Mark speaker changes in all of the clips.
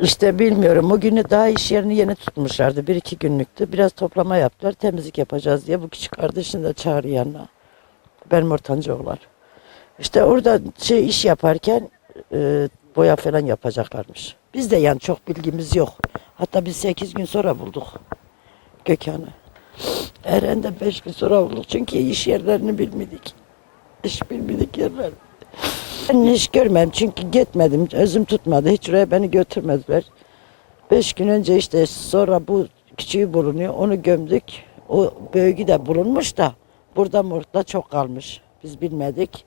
Speaker 1: İşte bilmiyorum. O günü daha iş yerini yeni tutmuşlardı. Bir iki günlüktü. Biraz toplama yaptılar. Temizlik yapacağız diye. Bu küçük kardeşini de çağırıyor yanına. Benim ortanca oğlan. İşte orada şey iş yaparken e, boya falan yapacaklarmış. Biz de yani çok bilgimiz yok. Hatta biz sekiz gün sonra bulduk Gökhan'ı. Eren de beş gün sonra bulduk. Çünkü iş yerlerini bilmedik. İş bilmedik yerler. Ben hiç görmedim çünkü gitmedim. Özüm tutmadı. Hiç oraya beni götürmediler. Beş gün önce işte sonra bu küçüğü bulunuyor. Onu gömdük. O bölge de bulunmuş da burada morgda çok kalmış. Biz bilmedik.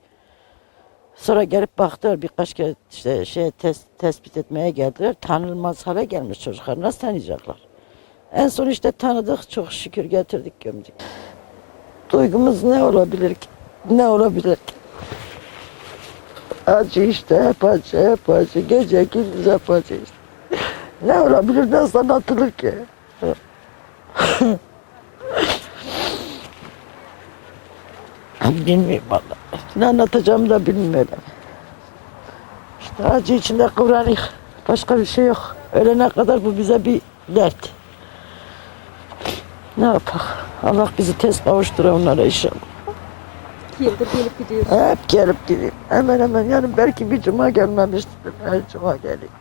Speaker 1: Sonra gelip baktılar birkaç kere işte şey tes- tespit etmeye geldiler. Tanınmaz hale gelmiş çocuklar. Nasıl tanıyacaklar? En son işte tanıdık. Çok şükür getirdik gömdük. Duygumuz ne olabilir ki? Ne olabilir ki? Acı işte hep acı hep acı. Gece gündüz hep acı işte. Ne olabilir nasıl anlatılır ki? Bilmiyorum valla. Ne anlatacağımı da bilmiyorum. İşte acı içinde kıvranık. Başka bir şey yok. Ölene kadar bu bize bir dert. Ne yapak? Allah bizi tez kavuştura onlara inşallah.
Speaker 2: Yıldır gelip gidiyoruz.
Speaker 1: Hep gelip gideyim. Hemen hemen yani belki bir cuma gelmemiştir. Her cuma geleyim.